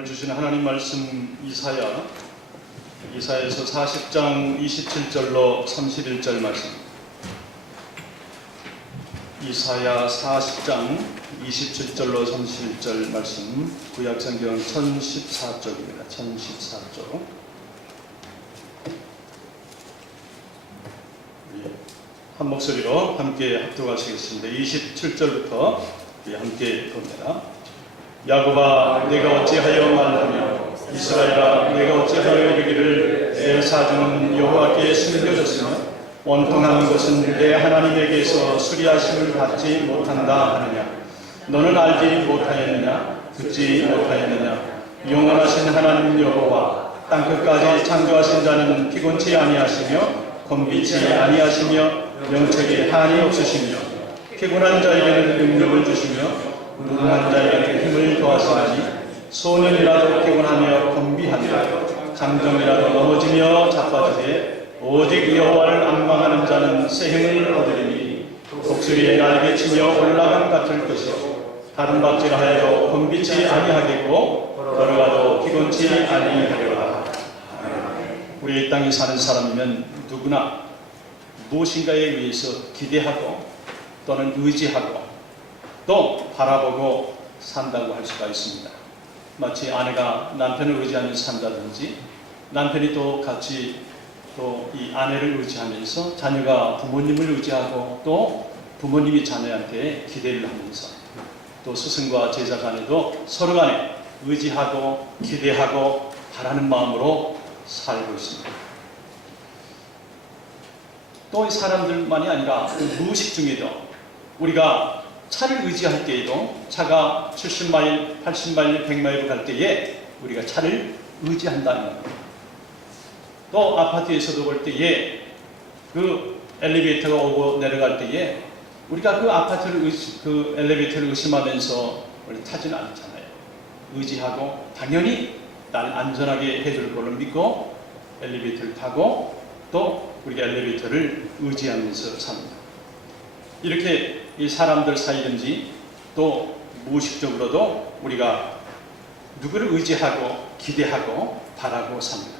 오늘 주신 하나님 말씀 이사야에서 40장 27절로 31절 말씀. 이사야 40장 27절로 31절 말씀. 구약성경 1014쪽입니다. 1014쪽. 한 목소리로 함께 합독하시겠습니다. 27절부터 함께 봅니다. 야곱아, 내가 어찌하여 말하며 이스라엘아, 내가 어찌하여 이르기를 내 사정은 여호와께 숨겨졌으며 원통한 것은 내 하나님에게서 수리하심을 받지 못한다 하느냐. 너는 알지 못하였느냐? 듣지 못하였느냐? 영원하신 하나님 여호와, 땅끝까지 창조하신 자는 피곤치 아니하시며 곤비치 아니하시며 영적에 한이 없으시며 피곤한 자에게는 능력을 주시며 무능한 자에게는 힘을 더하시나니 소년이라도 피곤하며 곤비하며 장정이라도 넘어지며 자빠지되 오직 여호와를 앙망하는 자는 새 힘을 얻으리니 독수리의 날개치며 올라감 같을 것이요 다른 박질하여도 곤비치 아니하겠고 걸어가도 피곤치 아니하리라. 우리 이 땅에 사는 사람이면 누구나 무엇인가에 의해서 기대하고 또는 의지하고 또 바라보고 산다고 할 수가 있습니다. 마치 아내가 남편을 의지하며 산다든지 남편이 또 같이 또 이 아내를 의지하면서 자녀가 부모님을 의지하고 또 부모님이 자녀한테 기대를 하면서 또 스승과 제자 간에도 서로 간에 의지하고 기대하고 바라는 마음으로 살고 있습니다. 또 이 사람들만이 아니라 무의식 중에도 우리가 차를 의지할 때에도 차가 70마일, 80마일, 100마일로 갈 때에 우리가 차를 의지한다는 겁니다. 또 아파트에서도 볼 때에 그 엘리베이터가 오고 내려갈 때에 우리가 그 엘리베이터를 의심하면서 우리 타지는 않잖아요. 의지하고 당연히 나를 안전하게 해줄 걸로 믿고 엘리베이터를 타고 또 우리가 엘리베이터를 의지하면서 삽니다. 이렇게 이 사람들 사이든지 또 무의식적으로도 우리가 누구를 의지하고 기대하고 바라고 삽니다.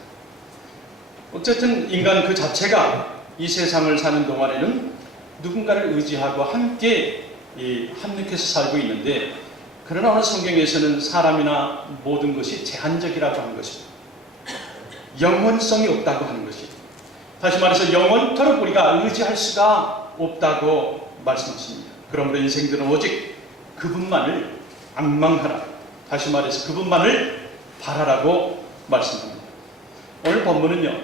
어쨌든 인간 그 자체가 이 세상을 사는 동안에는 누군가를 의지하고 함께 합력해서 살고 있는데, 그러나 오늘 성경에서는 사람이나 모든 것이 제한적이라고 하는 것입니다. 영원성이 없다고 하는 것입니다. 다시 말해서 영원토록 우리가 의지할 수가 없다고 말씀하십니다. 그러므로 인생들은 오직 그분만을 앙망하라. 다시 말해서 그분만을 바라라고 말씀합니다. 오늘 본문은요,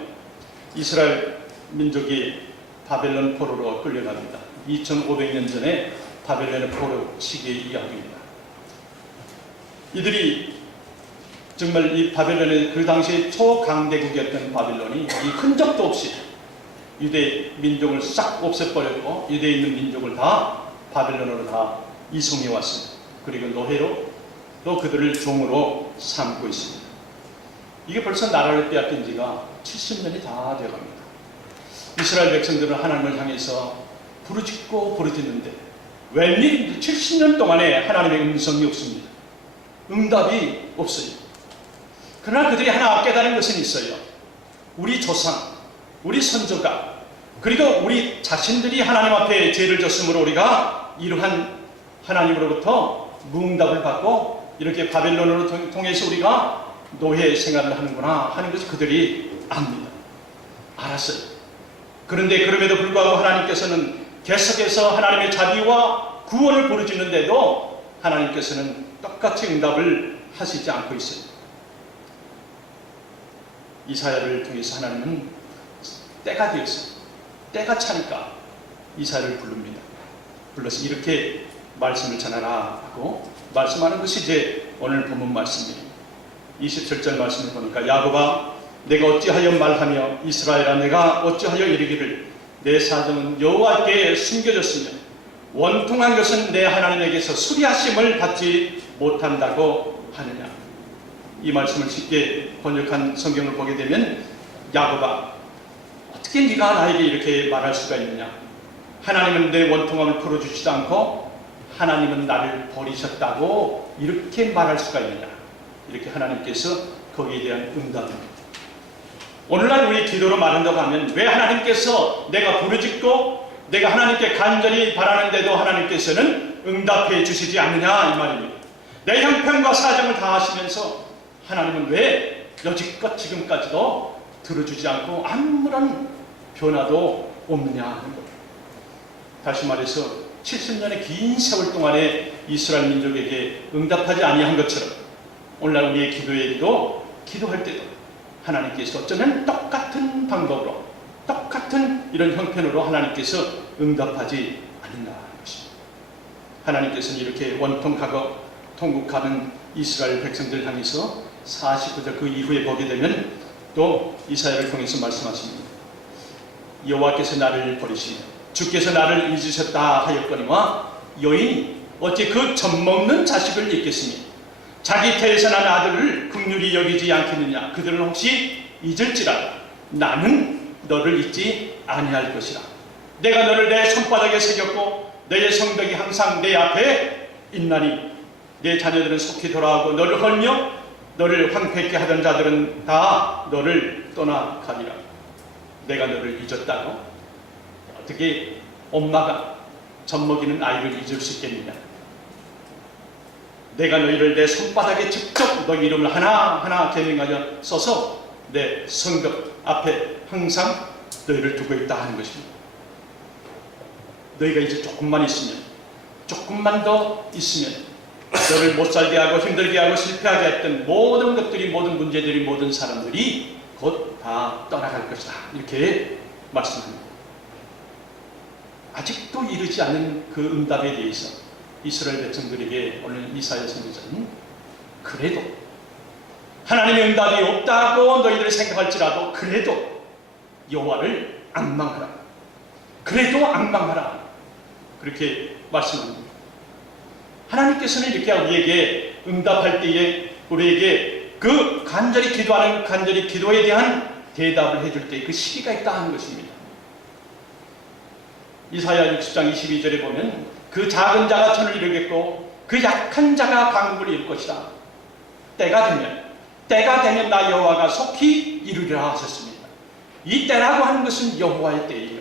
이스라엘 민족이 바벨론 포로로 끌려갑니다. 2500년 전에 바벨론의 포로 시기의 이야기입니다. 이들이 정말 이 바벨론의 그 당시에 초강대국이었던 바벨론이 이 흔적도 없이 유대 민족을 싹 없애버렸고 유대에 있는 민족을 다 바벨론으로 다 이송해 왔습니다. 그리고 노예로 또 그들을 종으로 삼고 있습니다. 이게 벌써 나라를 빼앗긴 지가 70년이 다 되어갑니다. 이스라엘 백성들은 하나님을 향해서 부르짖고 부르짖는데 웬일인지 70년 동안에 하나님의 음성이 없습니다. 응답이 없어요. 그러나 그들이 하나 깨달은 것은 있어요. 우리 조상, 우리 선조가, 그리고 우리 자신들이 하나님 앞에 죄를 졌으므로 우리가 이러한 하나님으로부터 무응답을 받고 이렇게 바벨론으로 통해서 우리가 노예 생활을 하는구나 하는 것을 그들이 압니다. 알았어요. 그런데 그럼에도 불구하고 하나님께서는 계속해서 하나님의 자비와 구원을 부르짖는데도 하나님께서는 똑같이 응답을 하시지 않고 있어요. 이사야를 통해서 하나님은 때가 되었어요. 때가 차니까 이사야를 부릅니다. 불러서 이렇게 말씀을 전하라 하고 말씀하는 것이 이제 오늘 본문 말씀입니다. 27절 말씀을 보니까 야곱아, 내가 어찌하여 말하며 이스라엘아, 내가 어찌하여 이르기를 내 사정은 여호와께 숨겨졌으며 원통한 것은 내 하나님에게서 수리하심을 받지 못한다고 하느냐. 이 말씀을 쉽게 번역한 성경을 보게 되면 야곱아, 어떻게 네가 나에게 이렇게 말할 수가 있느냐. 하나님은 내 원통함을 풀어주지도 않고 하나님은 나를 버리셨다고 이렇게 말할 수가 있느냐. 이렇게 하나님께서 거기에 대한 응답입니다. 오늘날 우리 기도로 말한다고 하면 왜 하나님께서 내가 부르짖고 내가 하나님께 간절히 바라는데도 하나님께서는 응답해 주시지 않느냐 이 말입니다. 내 형편과 사정을 다 아시면서 하나님은 왜 여지껏 지금까지도 들어주지 않고 아무런 변화도 없느냐 하는 것. 다시 말해서 70년의 긴 세월 동안에 이스라엘 민족에게 응답하지 아니한 것처럼 오늘날 우리의 기도에도 기도할 때도 하나님께서 어쩌면 똑같은 방법으로 똑같은 이런 형편으로 하나님께서 응답하지 않는다 하는 것입니다. 하나님께서는 이렇게 원통 과거 통곡하는 이스라엘 백성들 향해서 49절 그 이후에 보게 되면 또 이사야를 통해서 말씀하십니다. 여호와께서 나를 버리시며 주께서 나를 잊으셨다 하였거니와 여인이 어찌 그 젖먹는 자식을 잊겠으며 자기 태에서 난 아들을 긍휼히 여기지 않겠느냐. 그들은 혹시 잊을지라도 나는 너를 잊지 아니할 것이라. 내가 너를 내 손바닥에 새겼고 너의 성벽이 항상 내 앞에 있나니 내 자녀들은 속히 돌아오고 너를 헐며 너를 황폐케 하던 자들은 다 너를 떠나가리라. 내가 너를 잊었다고? 어떻게 엄마가 젖먹이는 아이를 잊을 수 있겠느냐. 내가 너희를 내 손바닥에 직접 너희 이름을 하나하나 개명하여 써서 내 성벽 앞에 항상 너희를 두고 있다 하는 것입니다. 너희가 이제 조금만 있으면, 조금만 더 있으면 너를 못살게 하고 힘들게 하고 실패하게 했던 모든 것들이, 모든 문제들이, 모든 사람들이 곧 다 떠나갈 것이다. 이렇게 말씀합니다. 아직도 이르지 않은 그 응답에 대해서 이스라엘 백성들에게 오늘 이사야 선지자는 그래도 하나님의 응답이 없다고 너희들이 생각할지라도 그래도 여호와를 앙망하라. 그래도 앙망하라. 그렇게 말씀합니다. 하나님께서는 이렇게 우리에게 응답할 때에 우리에게 그 간절히 기도하는 간절히 기도에 대한 대답을 해줄 때 그 시기가 있다 하는 것입니다. 이사야 60장 22절에 보면 그 작은 자가 천을 이루겠고 그 약한 자가 강국을 이룰 것이다. 때가 되면 나 여호와가 속히 이루리라 하셨습니다. 이 때라고 하는 것은 여호와의 때예요.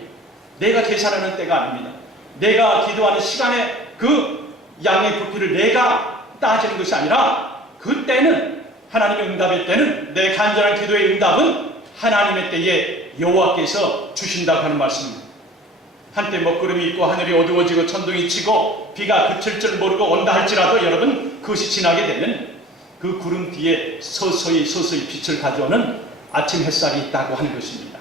내가 계산하는 때가 아닙니다. 내가 기도하는 시간에 그 양의 부피를 내가 따지는 것이 아니라 그 때는 하나님의 응답의 때는 내 간절한 기도의 응답은 하나님의 때에 여호와께서 주신다고 하는 말씀입니다. 한때 먹구름이 있고 하늘이 어두워지고 천둥이 치고 비가 그칠 줄 모르고 온다 할지라도 여러분 그것이 지나게 되면 그 구름 뒤에 서서히 빛을 가져오는 아침 햇살이 있다고 하는 것입니다.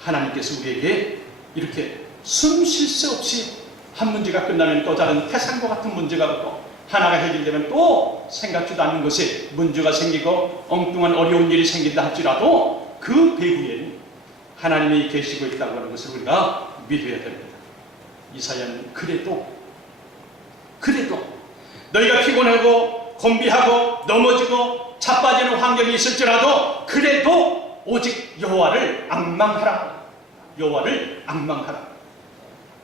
하나님께서 우리에게 이렇게 숨 쉴 새 없이 한 문제가 끝나면 또 다른 태산과 같은 문제가 오고 하나가 해결되면 또 생각지도 않는 것에 문제가 생기고 엉뚱한 어려운 일이 생긴다 할지라도 그 배후에는 하나님이 계시고 있다고 하는 것을 우리가 믿어야 됩니다. 이사야는 그래도 너희가 피곤하고 곤비하고 넘어지고 자빠지는 환경이 있을지라도 그래도 오직 여호와를 앙망하라. 여호와를 앙망하라.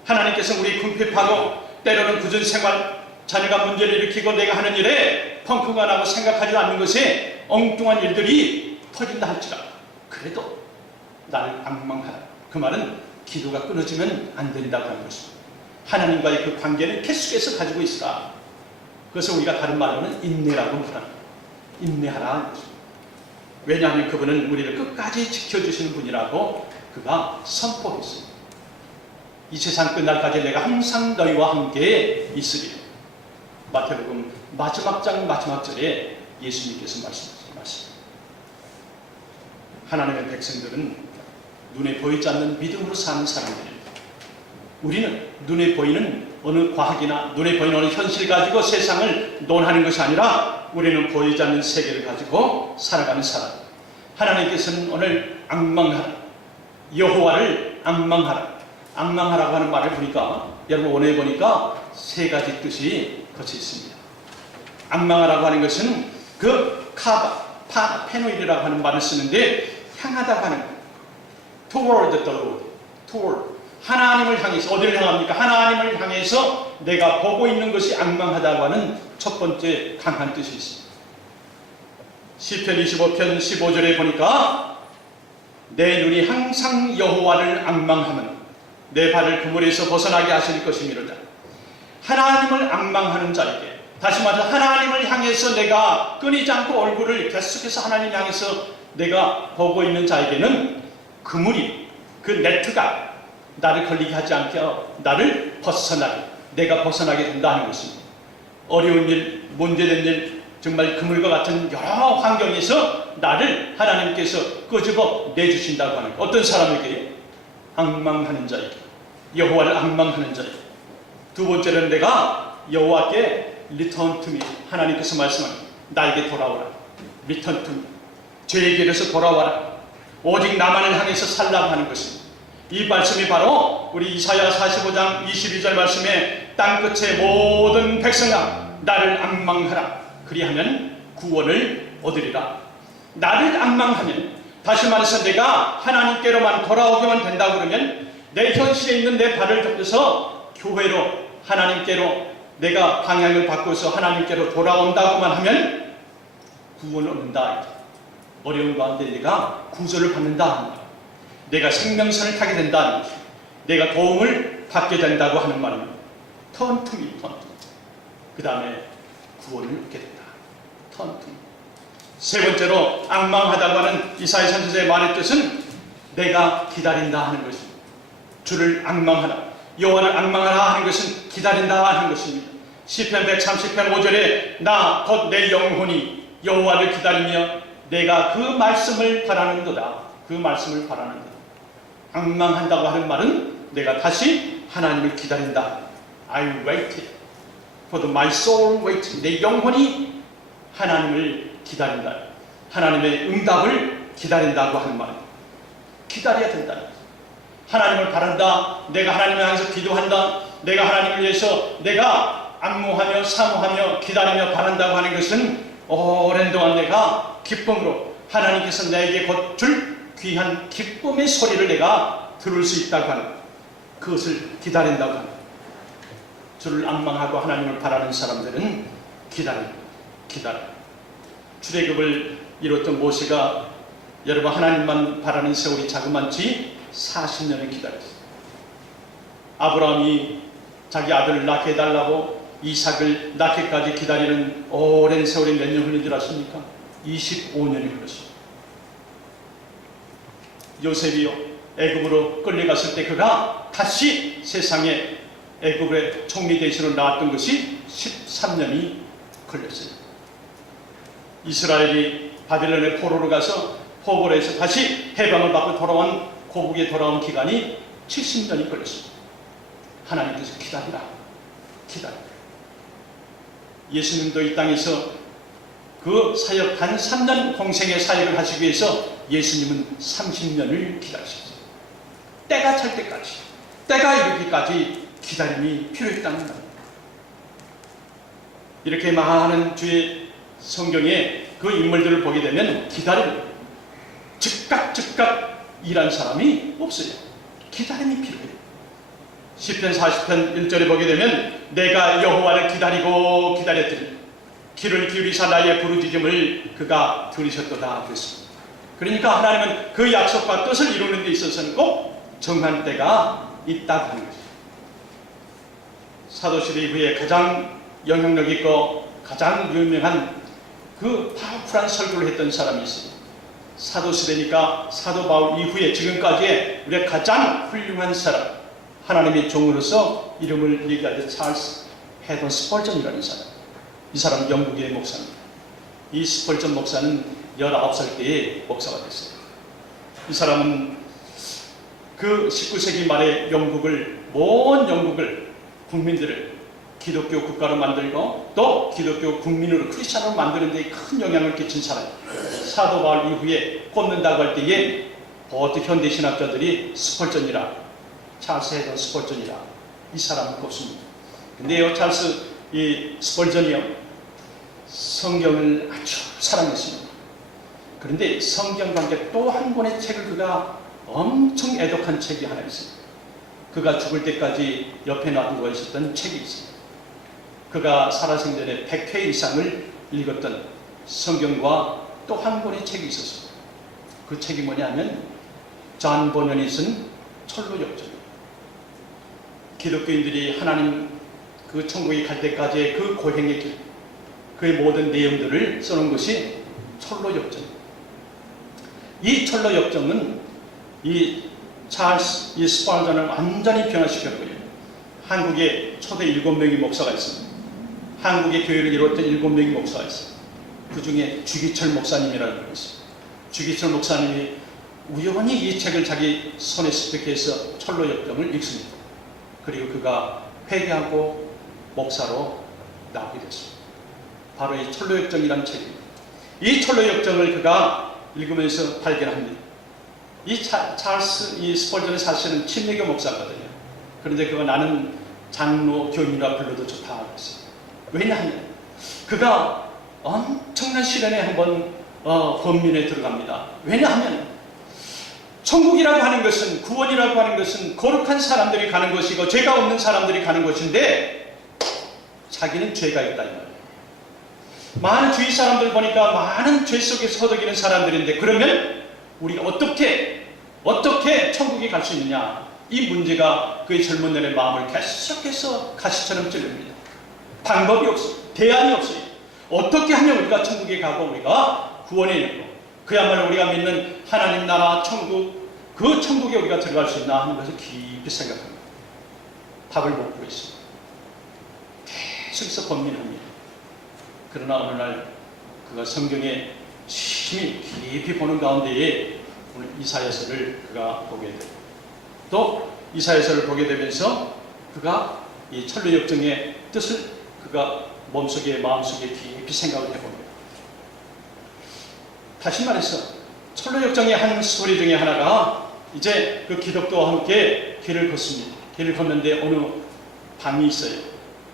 하나님께서 우리 궁핍하고 때로는 굳은 생활, 자녀가 문제를 일으키고 내가 하는 일에 펑크가 나고 생각하지 않는 것에 엉뚱한 일들이 터진다 할지라도 그래도 나를 앙망하라. 그 말은 기도가 끊어지면 안 된다고 하는 것입니다. 하나님과의 그 관계는 계속해서 가지고 있으라. 그래서 우리가 다른 말로는 인내라고 말합니다. 인내하라 하는 것입니다. 왜냐하면 그분은 우리를 끝까지 지켜주시는 분이라고 그가 선포했습니다. 이 세상 끝날까지 내가 항상 너희와 함께 있으리라. 마태복음 마지막 장 마지막 절에 예수님께서 말씀하신 말씀. 하나님의 백성들은 눈에 보이지 않는 믿음으로 사는 사람들입니다. 우리는 눈에 보이는 어느 과학이나 눈에 보이는 어느 현실 가지고 세상을 논하는 것이 아니라 우리는 보이지 않는 세계를 가지고 살아가는 사람. 하나님께서는 오늘 앙망하라. 여호와를 앙망하라. 앙망하라고 하는 말을 보니까 여러분 원어에 보니까 세 가지 뜻이 거쳐 있습니다. 앙망하라고 하는 것은 그 페노일이라고 하는 말을 쓰는데 향하다고 하는 toward the Lord, toward 하나님을 향해서 어디를 향합니까? 하나님을 향해서 내가 보고 있는 것이 앙망하다고 하는 첫 번째 강한 뜻이 있습니다. 시편 25편 15절에 보니까 내 눈이 항상 여호와를 앙망하면 내 발을 그물에서 벗어나게 하실 것이미로다. 하나님을 앙망하는 자에게, 다시 말해서 하나님을 향해서 내가 끊이지 않고 얼굴을 계속해서 하나님 향해서 내가 보고 있는 자에게는 그물이, 그 네트가 나를 걸리게 하지 않게 나를 벗어나게, 내가 벗어나게 된다는 것입니다. 어려운 일, 문제된 일, 정말 그물과 같은 여러 환경에서 나를 하나님께서 끄집어 내주신다고 하는 것. 어떤 사람에게? 앙망하는 자에게, 여호와를 앙망하는 자에게. 두 번째는 내가 여호와께 return to me, 하나님께서 말씀합니다. 나에게 돌아오라. return to me, 죄의 길에서 돌아와라. 오직 나만을 향해서 살라고 하는 것입니다. 이 말씀이 바로 우리 이사야 45장 22절 말씀에 땅끝의 모든 백성아 나를 앙망하라. 그리하면 구원을 얻으리라. 나를 앙망하면, 다시 말해서 내가 하나님께로만 돌아오기만 된다고 그러면 내 현실에 있는 내 발을 접혀서 교회로, 하나님께로 내가 방향을 바꿔서 하나님께로 돌아온다고만 하면 구원을 얻는다. 어려운 가운데 내가 구조를 받는다. 내가 생명선을 타게 된다는 것입니다. 내가 도움을 받게 된다고 하는 말입니다. turn to me, turn to me. 그 다음에 구원을 얻게 된다. turn to me. 세 번째로 앙망하다고 하는 이사야 선지자의 말의 뜻은 내가 기다린다 하는 것입니다. 주를 앙망하라, 여호와를 앙망하라 하는 것은 기다린다 하는 것입니다. 시편 130편 5절에 나 곧 내 영혼이 여호와를 기다리며 내가 그 말씀을 바라는도다. 그 말씀을 바라는도다. 앙망한다고 하는 말은 내가 다시 하나님을 기다린다. I waited for my soul waiting. 내 영혼이 하나님을 기다린다. 하나님의 응답을 기다린다고 하는 말입니다. 기다려야 된다. 하나님을 바란다. 내가 하나님을 향해서 기도한다. 내가 하나님을 위해서 내가 앙모하며 사모하며 기다리며 바란다고 하는 것은 오랜 동안 내가 기쁨으로 하나님께서 내게 곧 줄 귀한 기쁨의 소리를 내가 들을 수 있다고 하는, 그것을 기다린다고 하는. 주를 앙망하고 하나님을 바라는 사람들은 기다려. 출애굽을 이뤘던 모세가 여러분 하나님만 바라는 세월이 자그만치 40년을 기다렸어요. 아브라함이 자기 아들을 낳게 해달라고 이삭을 낳기까지 기다리는 오랜 세월이 몇 년 흘린 줄 아십니까? 25년이 흘렀습니다. 요셉이요, 애굽으로 끌려갔을 때 그가 다시 세상에 애굽의 총리 대신으로 나왔던 것이 13년이 걸렸어요. 이스라엘이 바빌론의 포로로 가서 포로로 해서 다시 해방을 받고 돌아온 고국에 돌아온 기간이 70년이 걸렸습니다. 하나님께서 기다리라. 예수님도 이 땅에서 그 사역 단 3년 공생의 사역을 하시기 위해서 예수님은 30년을 기다리셨어요. 때가 찰 때까지, 때가 이르기까지 기다림이 필요했다는 겁니다. 이렇게 많은 주의 성경에 그 인물들을 보게 되면 기다림, 즉각 일한 사람이 없어요. 기다림이 필요해요. 시편 40편 1절에 보게 되면 내가 여호와를 기다리고 기다렸더니 귀를 기울이사 나의 부르짖음을 그가 들으셨도다 그랬습니다. 그러니까 하나님은 그 약속과 뜻을 이루는 데 있어서는 꼭 정한 때가 있다고 하는 것입니다. 사도시대 이후에 가장 영향력 있고 가장 유명한 그 파워풀한 설교를 했던 사람이 있습니다. 사도시대니까 사도 바울 이후에 지금까지의 우리의 가장 훌륭한 사람, 하나님의 종으로서 이름을 얘기할 때 찰스 헤던 스펄전이라는 사람. 이 사람 영국의 목사입니다. 이 스펄전 목사는 19살 때에 목사가 됐어요. 이 사람은 그 19세기 말에 온 영국을 국민들을 기독교 국가로 만들고 또 기독교 국민으로 크리스찬으로 만드는 데 큰 영향을 끼친 사람입니다. 사도 바울 이후에 꼽는다고 할 때에 보통 현대 신학자들이 스펄전이라, 찰스 헤던 스펄전이라 이 사람을 꼽습니다. 근데요, 찰스 이 스펄전이요, 성경을 아주 사랑했습니다. 그런데 성경과 함께 또 한 권의 책을 그가 엄청 애독한 책이 하나 있습니다. 그가 죽을 때까지 옆에 놔두고 있었던 책이 있습니다. 그가 살아생전에 100회 이상을 읽었던 성경과 또 한 권의 책이 있었어요. 그 책이 뭐냐면 존 버넌이 쓴 철로역정입니다. 기독교인들이 하나님 그 천국에 갈 때까지의 그 고행의 길, 그의 모든 내용들을 써놓은 것이 철로역정입니다. 이 철로역정은 이 찰스 이 스펄전을 완전히 변화시켰고요. 한국에 초대 7명의 목사가 있습니다. 한국의 교회를 이루었던 7명의 목사가 있습니다. 그 중에 주기철 목사님이라는 분이 있습니다. 주기철 목사님이 우연히 이 책을 자기 손에 습득해서 철로역정을 읽습니다. 그리고 그가 회개하고 목사로 나오게 됐습니다. 바로 이 철로역정이라는 책입니다. 이 철로역정을 그가 읽으면서 발견합니다. 이 찰스 이 스펄전의 사실은 침례교 목사거든요. 그런데 그가 나는 장로 교인이라 불러도 좋다고 했어요. 왜냐하면 그가 엄청난 시련에 한번 범민에 들어갑니다. 왜냐하면 천국이라고 하는 것은, 구원이라고 하는 것은 거룩한 사람들이 가는 것이고 죄가 없는 사람들이 가는 것인데 자기는 죄가 있다 이 말이에요. 많은 주위 사람들 보니까 많은 죄 속에서 허덕이는 사람들인데 그러면 우리가 어떻게 천국에 갈 수 있느냐, 이 문제가 그의 젊은 날의 마음을 계속해서 가시처럼 찔릅니다. 방법이 없어요. 대안이 없어요. 어떻게 하면 우리가 천국에 가고 우리가 구원에 이르고 그야말로 우리가 믿는 하나님 나라 천국, 그 천국에 우리가 들어갈 수 있나 하는 것을 깊이 생각합니다. 답을 못 구했습니다. 계속해서 고민합니다. 그러나 어느 날 그가 성경에 심히 깊이 보는 가운데에 오늘 이사야서를 그가 보게 되고 또 이사야서를 보게 되면서 그가 이 철로역정의 뜻을 그가 몸속에 마음속에 깊이 생각을 해봅니다. 다시 말해서 철로역정의 한 스토리 중에 하나가 이제 그 기독도와 함께 길을 걷습니다. 길을 걷는데 어느 방이 있어요.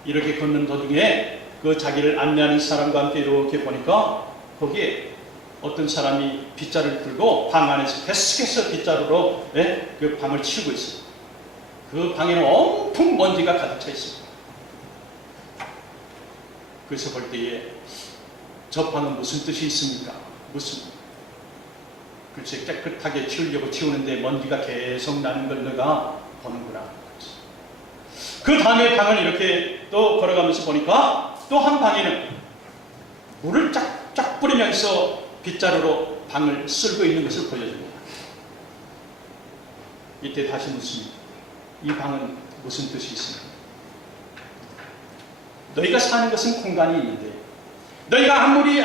이렇게 걷는 도중에 그 자기를 안내하는 사람과 함께 이렇게 보니까 거기에 어떤 사람이 빗자루를 들고 방 안에서 계속해서 빗자루로 그 방을 치우고 있어요. 그 방에는 온통 먼지가 가득 차 있습니다. 그래서 볼 때에 저 방은 무슨 뜻이 있습니까? 무슨 글쎄 깨끗하게 치우려고 치우는데 먼지가 계속 나는 걸 너가 보는구나. 그 다음에 방을 이렇게 또 걸어가면서 보니까 또 한 방에는 물을 쫙쫙 뿌리면서 빗자루로 방을 쓸고 있는 것을 보여줍니다. 이때 다시 묻습니다. 이 방은 무슨 뜻이 있습니까? 너희가 사는 것은 공간이 있는데 너희가 아무리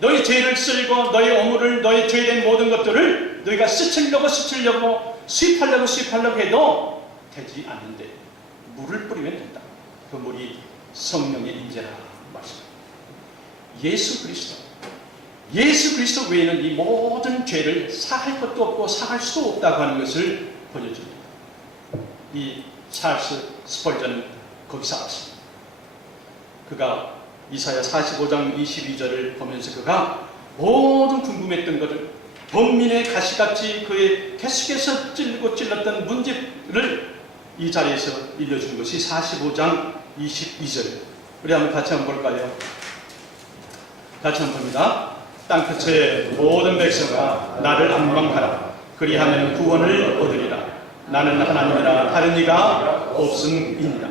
너희 죄를 쓸고 너희 오물을 너희 죄된 모든 것들을 너희가 스치려고 수입하려고 해도 되지 않는데 물을 뿌리면 된다. 그 물이 성령의 임재라 말씀합니다. 예수 그리스도 외에는 이 모든 죄를 사할 것도 없고 사할 수도 없다고 하는 것을 보여줍니다. 이 찰스 스펄전은 거기서 알았습니다. 그가 이사야 45장 22절을 보면서 그가 모든 궁금했던 것을 범민의 가시같이 그의 계속해서 찔렀던 문제를 이 자리에서 일러준 것이 45장 22절. 우리 같이 한번 볼까요? 같이 한번 봅니다. 땅끝의 모든 백성아 나를 αμ망하라. 그리하면 구원을 얻으리라. 나는 하나님이라 다른 이가 없음이니라.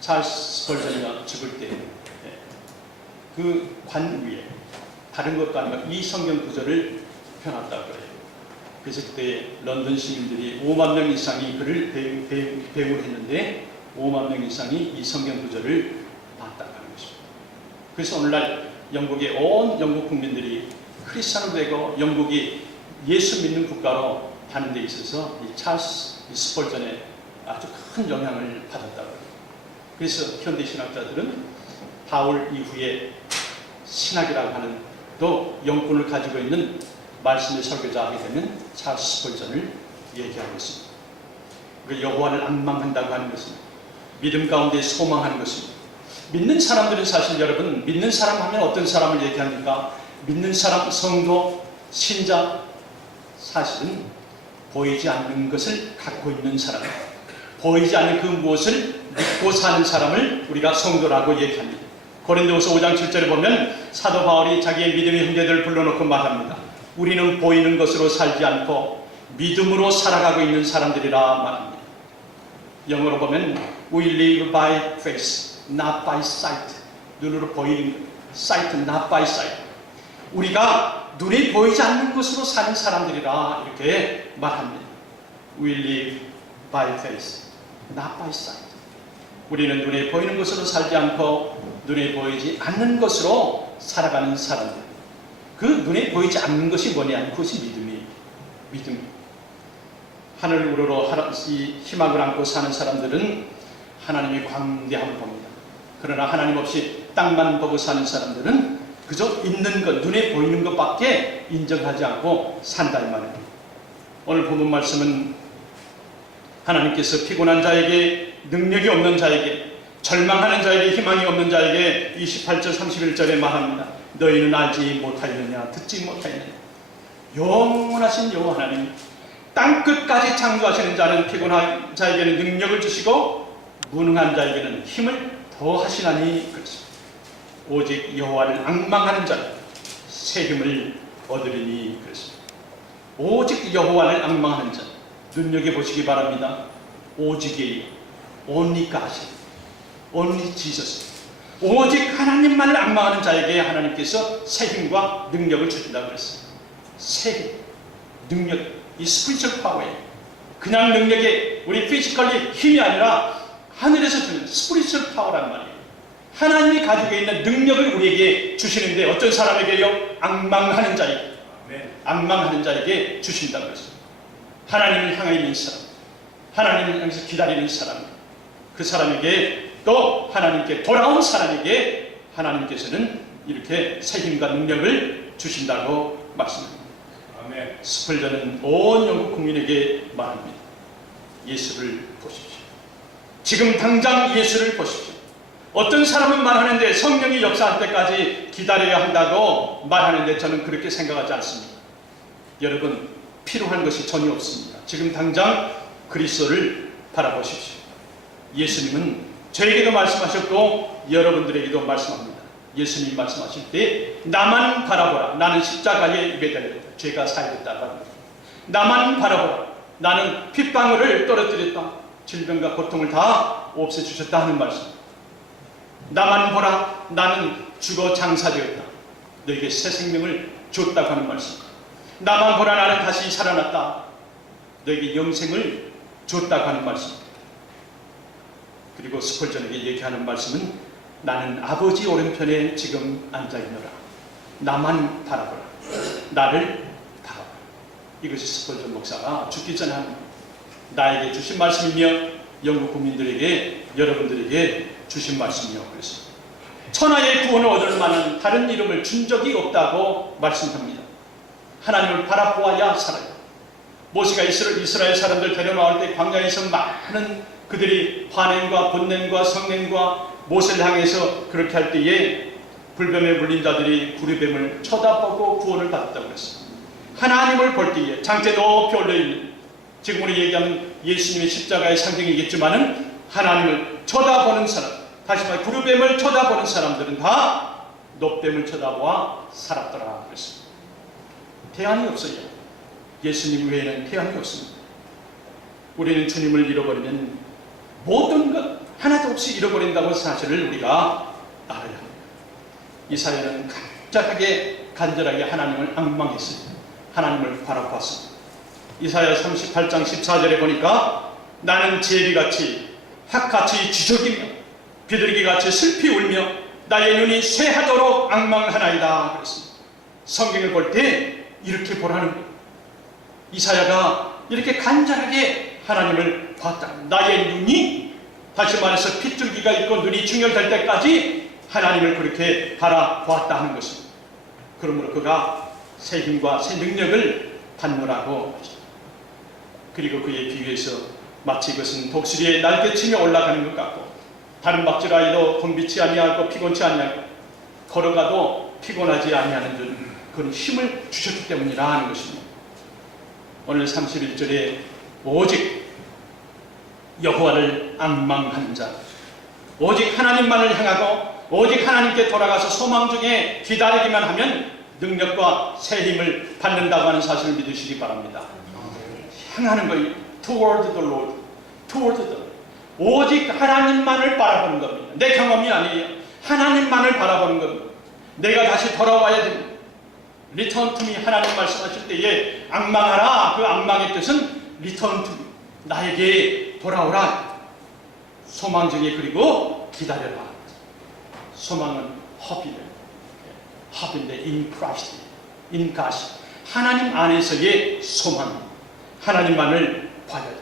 찰스 스펄전이 죽을 때 그 관 위에 다른 것도 아니고 이 성경 구절을 펴놨다고 그래요. 그래서 그때 런던 시민들이 5만 명 이상이 그를 배웅을 했는데 5만 명 이상이 이 성경 구절을 봤다고 하는 것입니다. 그래서 오늘날 영국의 온 영국 국민들이 크리스찬으로 되고 영국이 예수 믿는 국가로 가는 데 있어서 이 찰스 스펄전에 아주 큰 영향을 받았다고 해요. 그래서 현대 신학자들은 바울 이후에 신학이라고 하는 또 영권을 가지고 있는 말씀의 설교자하게 되면 찰스 스펄전을 얘기하고 있습니다. 여호와를 앙망한다고 하는 것은 믿음 가운데 소망하는 것입니다. 믿는 사람들은 사실 여러분 믿는 사람 하면 어떤 사람을 얘기합니까? 믿는 사람, 성도, 신자, 사실은 보이지 않는 것을 갖고 있는 사람, 보이지 않는 그 무엇을 믿고 사는 사람을 우리가 성도라고 얘기합니다. 고린도후서 5장 7절에 보면 사도 바울이 자기의 믿음의 형제들을 불러놓고 말합니다. 우리는 보이는 것으로 살지 않고 믿음으로 살아가고 있는 사람들이라 말합니다. 영어로 보면 We live by faith, not by sight. 눈으로 보이는 것, sight, not by sight. 우리가 눈에 보이지 않는 것으로 사는 사람들이라 이렇게 말합니다. We live by faith, not by sight. 우리는 눈에 보이는 것으로 살지 않고 눈에 보이지 않는 것으로 살아가는 사람들. 그 눈에 보이지 않는 것이 뭐냐? 그것이 믿음입니다. 하늘 우러러 이 희망을 안고 사는 사람들은 하나님의 광대함을 봅니다. 그러나 하나님 없이 땅만 보고 사는 사람들은 그저 있는 것, 눈에 보이는 것밖에 인정하지 않고 산다 이 말입니다. 오늘 본문 말씀은 하나님께서 피곤한 자에게, 능력이 없는 자에게, 절망하는 자에게, 희망이 없는 자에게 28절 31절에 말합니다. 너희는 알지 못하였느냐, 듣지 못하였느냐. 영원하신 여호와 하나님, 땅끝까지 창조하시는 자는 피곤한 자에게는 능력을 주시고 무능한 자에게는 힘을 더하시나니 그렇습니다. 오직 여호와를 앙망하는 자는 새 힘을 얻으리니 그렇습니다. 오직 여호와를 앙망하는 자, 눈여겨보시기 바랍니다. 오직이에요. only God, only Jesus. 오직 하나님만을 앙망하는 자에게 하나님께서 새 힘과 능력을 주신다고 그랬어요. 새 힘, 능력, 이 스피리추얼 파워예요. 그냥 능력이 우리 피지컬리 힘이 아니라 하늘에서 주는 스피리추얼 파워란 말이에요. 하나님이 가지고 있는 능력을 우리에게 주시는데 어떤 사람에게요? 앙망하는 자에게, 앙망하는 자에게 주신다고 했습니다. 하나님을 향해 있는 사람, 하나님을 향해서 기다리는 사람, 그 사람에게 또 하나님께 돌아온 사람에게 하나님께서는 이렇게 새 힘과 능력을 주신다고 말씀합니다. 아멘. 스펄전은 온 영국 국민에게 말합니다. 예수를 보십시오. 지금 당장 예수를 보십시오. 어떤 사람은 말하는데 성령이 역사할 때까지 기다려야 한다고 말하는데 저는 그렇게 생각하지 않습니다. 여러분, 필요한 것이 전혀 없습니다. 지금 당장 그리스도를 바라보십시오. 예수님은 저에게도 말씀하셨고 여러분들에게도 말씀합니다. 예수님 말씀하실 때 나만 바라보라. 나는 십자가에 매달렸다. 죄가 사해졌다. 나만 바라보라. 나는 핏방울을 떨어뜨렸다. 질병과 고통을 다 없애주셨다 하는 말씀. 나만 보라. 나는 죽어 장사되었다. 너에게 새 생명을 줬다고 하는 말씀. 나만 보라. 나는 다시 살아났다. 너에게 영생을 줬다고 하는 말씀. 그리고 스펄전에게 얘기하는 말씀은 나는 아버지 오른편에 지금 앉아있노라. 나만 바라보라. 나를 바라보라. 이것이 스펄전 목사가 죽기 전에 하는 나에게 주신 말씀이며 영국 국민들에게, 여러분들에게 주신 말씀이요. 그래서 천하의 구원을 얻을 만한 다른 이름을 준 적이 없다고 말씀합니다. 하나님을 바라보아야 살아요. 모세가 이스라엘 사람들 데려나올 때 광야에서 많은 그들이 환행과 번뇌과 성냄과 모세를 향해서 그렇게 할 때에 불뱀에 물린 자들이 구리뱀을 쳐다보고 구원을 받았다고 했습니다. 하나님을 볼 때에 장대 높이 올려있는, 지금 우리 얘기하는 예수님의 십자가의 상징이겠지만은 하나님을 쳐다보는 사람, 다시 말해 구리뱀을 쳐다보는 사람들은 다 높뱀을 쳐다보아 살았더라 그랬습니다. 태양이 없어요. 예수님 외에는 태양이 없습니다. 우리는 주님을 잃어버리면 모든 것 하나도 없이 잃어버린다고 사실을 우리가 알아야 합니다. 이사야는 간절하게 하나님을 앙망했습니다. 하나님을 바라보았습니다. 이사야 38장 14절에 보니까 나는 제비같이 학같이 지저귀며 비둘기같이 슬피 울며 나의 눈이 쇠하도록 앙망하나이다 그랬습니다. 성경을 볼 때 이렇게 보라는 거예요. 이사야가 이렇게 간절하게 하나님을 봤다. 나의 눈이, 다시 말해서 핏줄기가 있고 눈이 충혈될 때까지 하나님을 그렇게 바라보았다 하는 것입니다. 그러므로 그가 새 힘과 새 능력을 받노라고 하죠. 그리고 그에 비유해서 마치 이것은 독수리의 날개치며 올라가는 것 같고 다른 박쥐라이도 곤비치 아니하고 피곤치 아니하고 걸어가도 피곤하지 아니하는 줄 그런 힘을 주셨기 때문이라 하는 것입니다. 오늘 31절에 오직 여호와를 앙망하는 자, 오직 하나님만을 향하고 오직 하나님께 돌아가서 소망 중에 기다리기만 하면 능력과 새 힘을 받는다고 하는 사실을 믿으시기 바랍니다. 향하는 거예요. Toward the Lord. Toward the Lord. 오직 하나님만을 바라보는 겁니다. 내 경험이 아니에요. 하나님만을 바라보는 겁니다. 내가 다시 돌아와야 됩니다. Return to me. 하나님 말씀하실 때에 앙망하라. 그 앙망의 뜻은 Return to me. 나에게 돌아오라. 소망 중에 그리고 기다려라. 소망은 hope이에요. hope인데 in Christ, in God. 하나님 안에서의 소망. 하나님만을 봐야 돼요.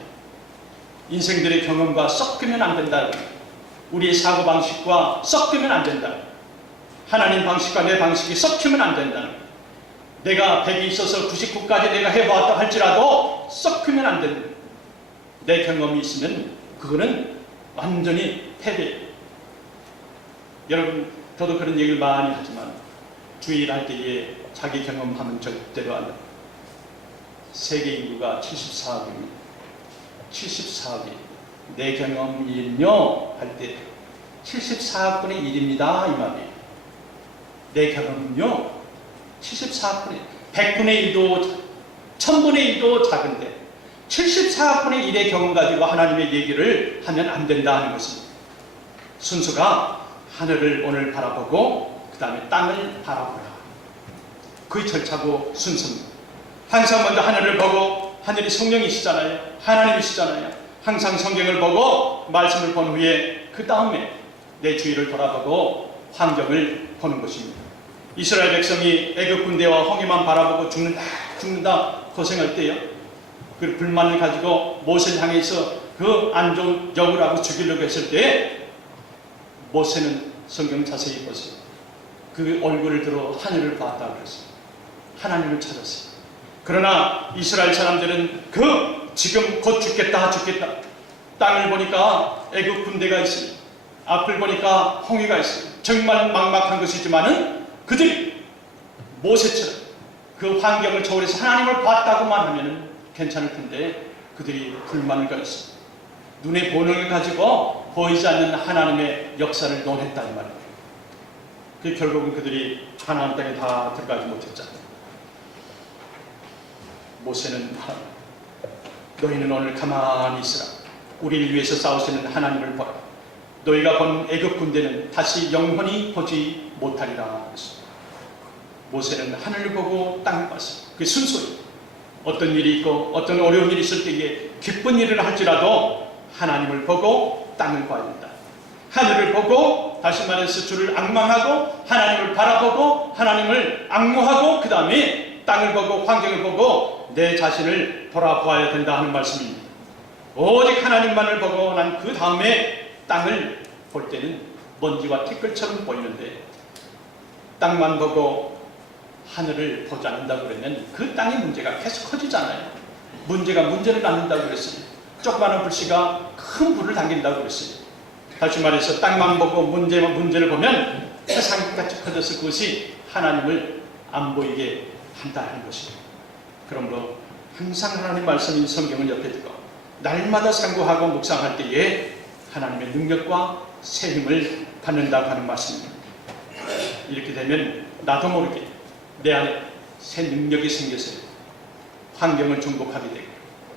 인생들의 경험과 섞으면 안 된다. 우리의 사고방식과 섞으면 안 된다. 하나님 방식과 내 방식이 섞이면 안 된다. 내가 100이 있어서 99까지 내가 해보았다 할지라도 섞으면 안 된다. 내 경험이 있으면 그거는 완전히 패배예요. 여러분, 저도 그런 얘기를 많이 하지만 주일할 때에 자기 경험하면 절대로 안 돼요. 세계 인구가 74억입니다. 74억이 내 경험이요 할 때 74억분의 1입니다 이 말이에요. 내 경험은요 74억분의 100분의 1도 1000분의 1도 작은데 74억분의 1의 경험 가지고 하나님의 얘기를 하면 안 된다 하는 것입니다. 순서가 하늘을 오늘 바라보고 그 다음에 땅을 바라보라. 그의 절차고 순서입니다. 항상 먼저 하늘을 보고, 하늘이 성령이시잖아요. 하나님이시잖아요. 항상 성경을 보고 말씀을 본 후에 그 다음에 내 주위를 돌아보고 환경을 보는 것입니다. 이스라엘 백성이 애굽 군대와 홍해만 바라보고 죽는다 고생할 때요, 그 불만을 가지고 모세를 향해서 그 안 좋은 역을 하고 죽이려고 했을 때 모세는 성경 자세히 보세요. 그 얼굴을 들어 하늘을 봤다고 그랬어요. 하나님을 찾았어요. 그러나 이스라엘 사람들은 지금 곧 죽겠다. 땅을 보니까 애굽 군대가 있어요. 앞을 보니까 홍해가 있어요. 정말 막막한 것이지만은 그들이 모세처럼 그 환경을 초월해서 하나님을 봤다고만 하면은 괜찮을 텐데 그들이 불만을 가졌어요. 눈의 본능을 가지고 보이지 않는 하나님의 역사를 논했다 이 말이에요. 그 결국은 그들이 가나안 땅에 다 들어가지 못했잖아요. 모세는 너희는 오늘 가만히 있으라. 우리를 위해서 싸우시는 하나님을 보라. 너희가 본 애굽 군대는 다시 영원히 보지 못하리라 그랬습니다. 모세는 하늘을 보고 땅을 봤어요. 그게 순서예요. 어떤 일이 있고 어떤 어려운 일이 있을 때에 기쁜 일을 할지라도 하나님을 보고 땅을 봐야 된다. 하늘을 보고, 다시 말해서 주를 앙망하고 하나님을 바라보고 하나님을 앙모하고 그 다음에 땅을 보고 환경을 보고 내 자신을 돌아보아야 된다 하는 말씀입니다. 오직 하나님만을 보고 난 그 다음에 땅을 볼 때는 먼지와 티끌처럼 보이는데 땅만 보고 하늘을 보지 않는다고 그러면 그 땅의 문제가 계속 커지잖아요. 문제가 문제를 낳는다고 그랬어요. 조그마한 불씨가 큰 불을 당긴다고 그랬어요. 다시 말해서 땅만 보고 문제를 보면 세상이 같이 커져서 그것이 하나님을 안 보이게 한다 하는 것입니다. 그러므로 항상 하나님 말씀인 성경을 옆에 두고 날마다 상고하고 묵상할 때에 하나님의 능력과 새 힘을 받는다고 하는 말씀입니다. 이렇게 되면 나도 모르게 내 안에 새 능력이 생겨서 환경을 정복하게 되고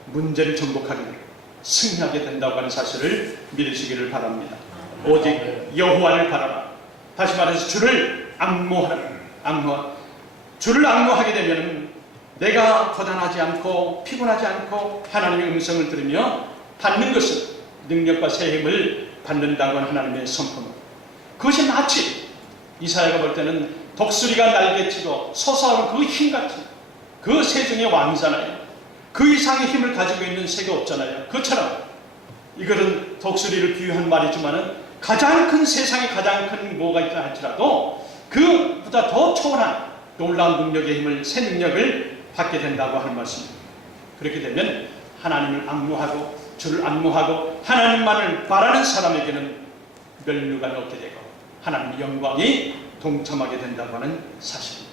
문제를 정복하게 되고 승리하게 된다고 하는 사실을 믿으시기를 바랍니다. 오직 여호와를 바라라. 다시 말해서 주를 앙모하라. 주를 앙모하게 되면 내가 고단하지 않고 피곤하지 않고 하나님의 음성을 들으며 받는 것은 능력과 새 힘을 받는다고 하는 하나님의 선포입니다. 그것이 마치 이사야가 볼 때는 독수리가 날개치고 솟아오른 그 힘같은 그 세종의 왕이잖아요. 그 이상의 힘을 가지고 있는 새가 없잖아요. 그처럼 이거는 독수리를 비유한 말이지만은 가장 큰 세상에 가장 큰 뭐가 있다 할지라도 그보다 더 초월한 놀라운 능력의 힘을, 새 능력을 받게 된다고 하는 말씀입니다. 그렇게 되면 하나님을 앙모하고 주를 앙모하고 하나님만을 바라는 사람에게는 멸류관이 없게 되고 하나님의 영광이 동참하게 된다고 하는 사실입니다.